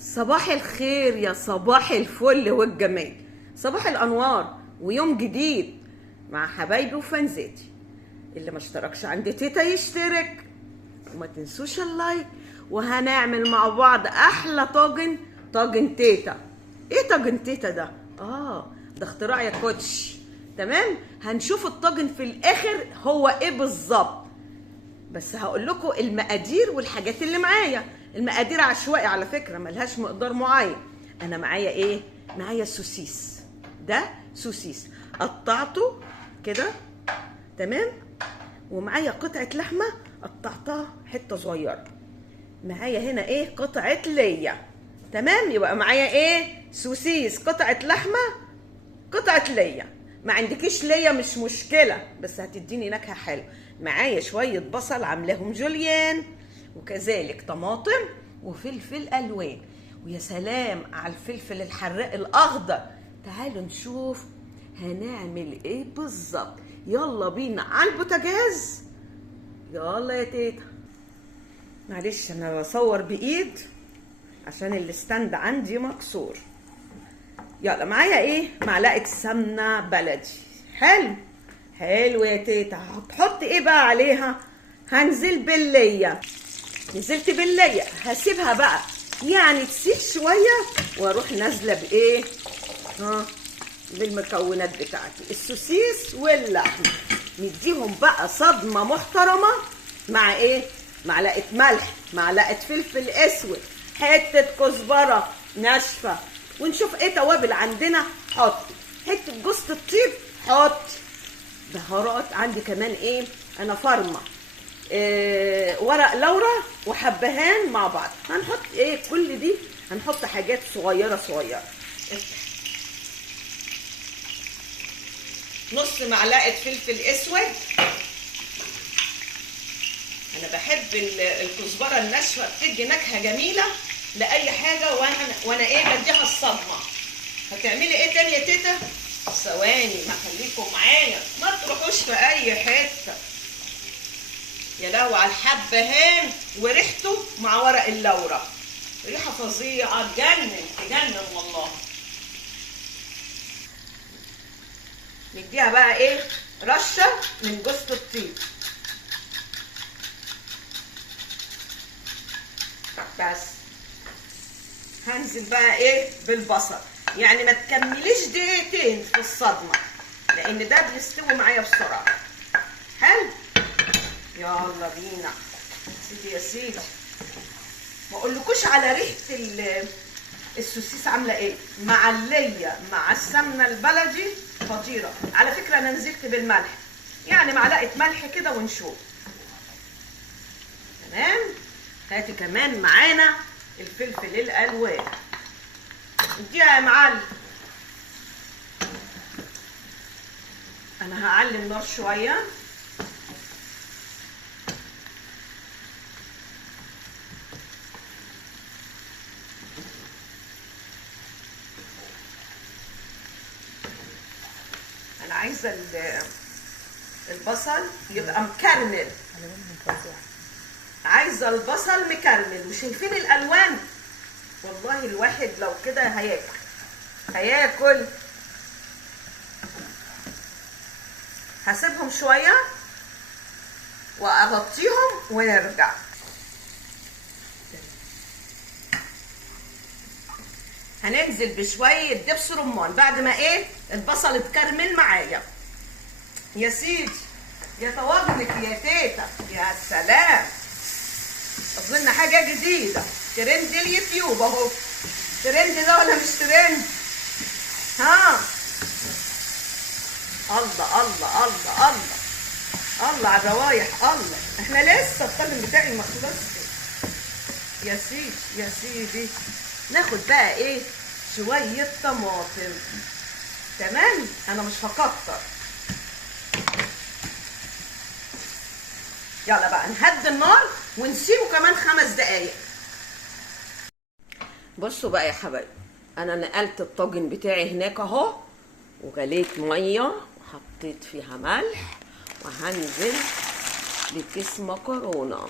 صباح الخير يا صباح الفل والجمال، صباح الانوار ويوم جديد مع حبايبي وفانزاتي. اللي ما اشتركش عند تيتا يشترك وما تنسوش اللايك، وهنعمل مع بعض احلى طاجن تيتا. ايه طاجن تيتا ده؟ ده اختراع يا كوتش. تمام، هنشوف الطاجن في الاخر هو ايه بالظبط، بس هقول لكم المقادير والحاجات اللي معايا. المقادير عشوائي على فكره، ملهاش مقدار معين. انا معايا ايه؟ معايا سوسيس. ده سوسيس قطعته كده، تمام. ومعايا قطعه لحمه قطعتها حته صغيره. معايا هنا ايه؟ قطعه ليا. تمام، يبقى معايا ايه؟ سوسيس، قطعه لحمه، قطعه ليا. ما عندكيش ليا مش مشكله، بس هتديني نكهه حلوه. معايا شويه بصل عاملاهم جوليان، وكذلك طماطم وفلفل الوان. ويا سلام على الفلفل الحراق الاخضر. تعالوا نشوف هنعمل ايه بالظبط. يلا بينا على البوتاجاز. يلا يا تيتا. معلش انا بصور بايد عشان الستاند عندي مكسور. يلا معايا ايه؟ معلقه سمنه بلدي. حلو يا تيتا. هتحط ايه بقى عليها؟ هنزل بالليه. نزلت بالليه، هسيبها بقى يعني تسيح شويه، واروح نازله بايه؟ بالمكونات بتاعتي، السوسيس واللحمه. نديهم بقى صدمه محترمه مع ايه؟ معلقه ملح، معلقه فلفل اسود، حته كزبره ناشفه، ونشوف ايه توابل عندنا. حطي حته جوز الطيب، حطي بهارات. عندي كمان ايه؟ انا فرمه ورق لورا وحبهان مع بعض. هنحط ايه؟ كل دي هنحط حاجات صغيره. نص معلقه فلفل اسود. انا بحب الكزبره الناشفه، بتدي نكهه جميله لاي حاجه. وانا ايه؟ بديها الصدمه. هتعملي ايه تاني يا تيتا؟ ثواني، ما خليكم معايا، ما تروحوش في اي حته. يا لهوي على الحبهان وريحته مع ورق اللورا، ريحه فظيعه تجنن والله. نديها بقى ايه؟ رشه من جوز الطيب بس. هنزل بقى ايه؟ بالبصل. يعني ما تكمليش دقيقتين في الصدمه، لان ده بيستوي معايا بسرعه. حلو، يلا بينا. سيدي يا سيدي، ما اقولكوش على ريحه السوسيس عامله ايه مع الليه مع السمنه البلدي، خطيره. على فكره انا نزلت بالملح، يعني معلقه ملح كده ونشوف. تمام. هاتي كمان معانا الفلفل الالوان، اديها يا معلم. انا هعلي النار شويه. انا عايزه البصل يبقى مكرمل. عايزه البصل مكرمل، وشايفين الالوان؟ والله الواحد لو كده هياكل. هسيبهم شويه واغطيهم ونرجع. هننزل بشويه دبس رمان بعد ما ايه؟ البصل اتكرمل معايا. يا سيدي، يا طواجنك يا تيتا، يا سلام. اظن حاجه جديده، ترند اليوتيوب اهو. ترند ده ولا مش ترند؟ الله الله الله الله الله على الروايح. الله، احنا لسه الطاجن بتاعي ما خلصش. يا سيدي ناخد بقى ايه؟ شويه طماطم. تمام، انا مش هكتر. يلا بقى نهدي النار ونسيبه كمان 5 دقايق. بصوا بقى يا حبايبي، انا نقلت الطاجن بتاعي هناك اهو، وغليت ميه وحطيت فيها ملح، وهنزل بكيس مكرونه.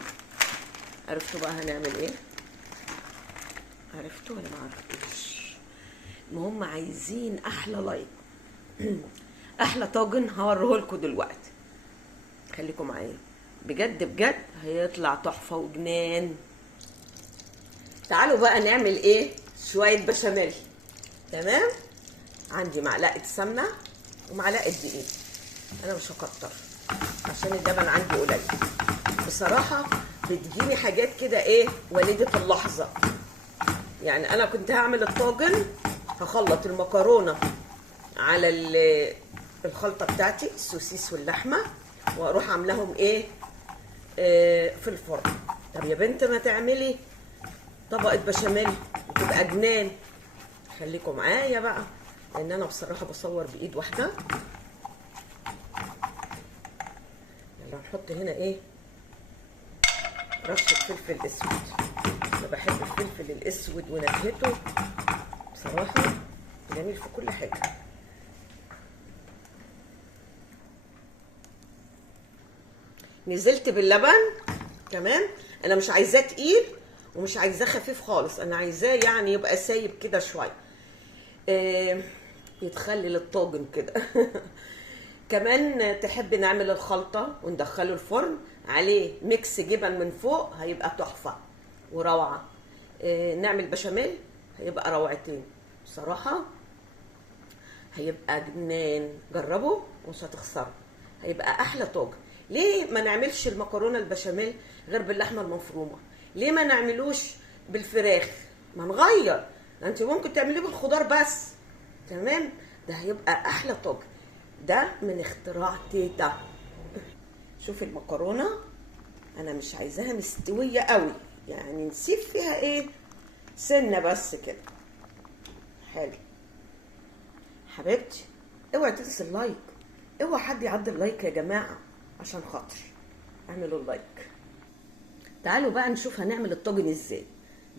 عرفتوا بقى هنعمل ايه؟ عرفتوا ولا ما عرفتوش؟ المهم عايزين احلى لايك احلى طاجن هوريهولكوا دلوقتي. خليكم معايا بجد بجد هيطلع تحفه وجنان. تعالوا بقى نعمل ايه؟ شويه بشاميل. تمام، عندي معلقه سمنه ومعلقه دقيق. انا مش هكتر عشان اللبن عندي قليل. بصراحه بتجيني حاجات كده ايه وليده اللحظه. يعني انا كنت هعمل الطاجن، هخلط المكرونه على الخلطه بتاعتي السوسيس واللحمه، واروح عاملاهم ايه في الفرن. طب يا بنت ما تعملي طبقه بشاميل وتبقى جنان. خليكم معايا بقى لان انا بصراحه بصور بايد واحده. يلا نحط هنا ايه رشه فلفل اسود. انا بحب الفلفل الاسود ونكهته بصراحه جميل في كل حاجه. نزلت باللبن. تمام، انا مش عايزاه تقيل ومش عايزاه خفيف خالص، انا عايزاه يعني يبقى سايب كده شويه يتخلل الطاجن كده. كمان تحب نعمل الخلطه وندخله الفرن عليه ميكس جبن من فوق، هيبقى تحفه وروعه. نعمل بشاميل هيبقى روعتين بصراحه، هيبقى جنان. جربوا ومش هتخسروا، هيبقى احلى طاجن. ليه ما نعملش المكرونه البشاميل غير باللحمه المفرومه؟ ليه ما نعملوش بالفراخ؟ ما نغير، انت ممكن تعمليه بالخضار بس. تمام، ده هيبقى احلى طاجن. ده من اختراع تيتا. شوف المكرونه انا مش عايزاها مستويه قوي، يعني نسيب فيها ايه سنه بس كده. حلو حبيبتي، اوعي تنسي اللايك، اوعي حد يعدي اللايك يا جماعه عشان خاطري. اعملوا اللايك. تعالوا بقى نشوف هنعمل الطاجن ازاي.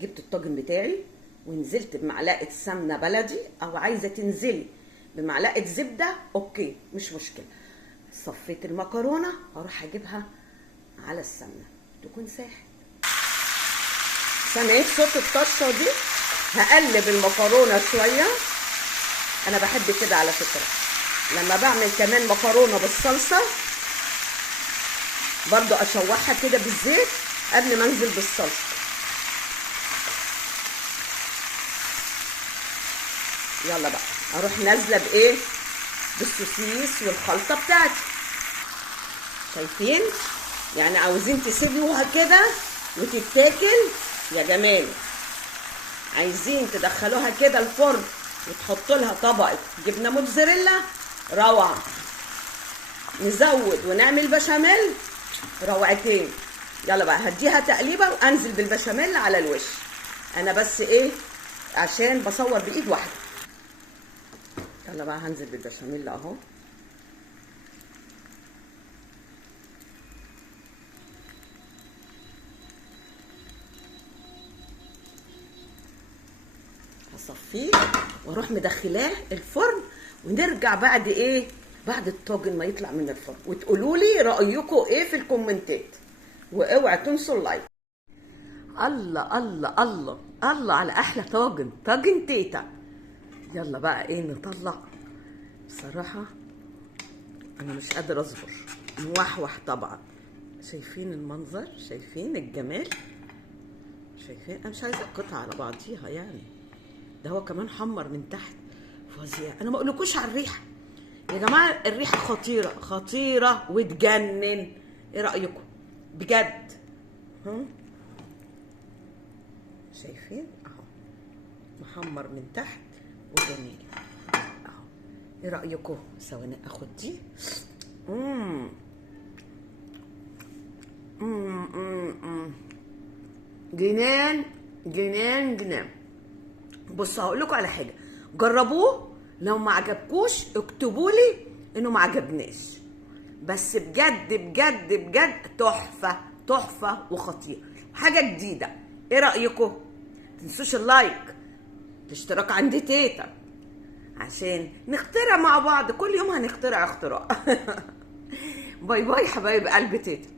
جبت الطاجن بتاعي ونزلت بمعلقه سمنه بلدي، او عايزه تنزلي بمعلقه زبده اوكي مش مشكله. صفيت المكرونه اروح اجيبها على السمنه تكون ساحت. سامعين صوت الطشه دي؟ هقلب المكرونه شويه. انا بحب كده على فكره لما بعمل كمان مكرونه بالصلصه برضو اشوحها كده بالزيت قبل ما انزل بالصلصه. يلا بقى اروح نازله بايه بالسوسيس والخلطه بتاعتي. شايفين؟ يعني عاوزين تسيبوها كده وتتاكل يا جمال. عايزين تدخلوها كده الفرن وتحطوا لها طبقه جبنه موتزاريلا روعه. نزود ونعمل بشاميل روعتين. يلا بقى هديها تقليبه وانزل بالبشاميل على الوش. انا بس ايه عشان بصور بايد واحده. يلا بقى هنزل بالبشاميل اهو. هصفيه واروح مدخلاه الفرن، ونرجع بعد ايه بعد الطاجن ما يطلع من الفرن وتقولوا لي رايكم ايه في الكومنتات. واوعى تنسوا اللايك. الله الله الله الله على احلى طاجن، طاجن تيتا. يلا بقى ايه نطلع. بصراحه انا مش قادره اصبر، موحوح طبعا. شايفين المنظر؟ شايفين الجمال؟ شايفين؟ انا مش عايزه القطعه على بعضيها يعني. ده هو كمان حمر من تحت فظيع. انا ما اقولكوش على الريحه يا جماعه، الريحه خطيره خطيره وتجنن. ايه رايكم بجد؟ شايفين اهو محمر من تحت وجميل اهو. ايه رايكم؟ ثواني اخد دي. جنان جنان جنان. بصوا هقول لكم على حاجه، جربوه. لو ما عجبكوش اكتبوا لي انه ما عجبناش. بس بجد بجد بجد تحفه تحفه وخطيره، حاجه جديده. ايه رايكم؟ تنسوش اللايك، الاشتراك عند تيتا عشان نخترع مع بعض. كل يوم هنخترع اختراع. باي باي حبايب قلب تيتا.